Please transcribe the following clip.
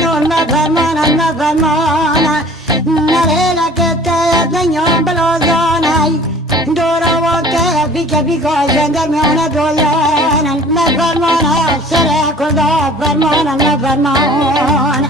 نون ما فرمانه نلیلا که ته دنیا بلوزانه دورا و کبی کاشن در میان دویان ما فرمانه سر خدا فرمانه ما فرمانه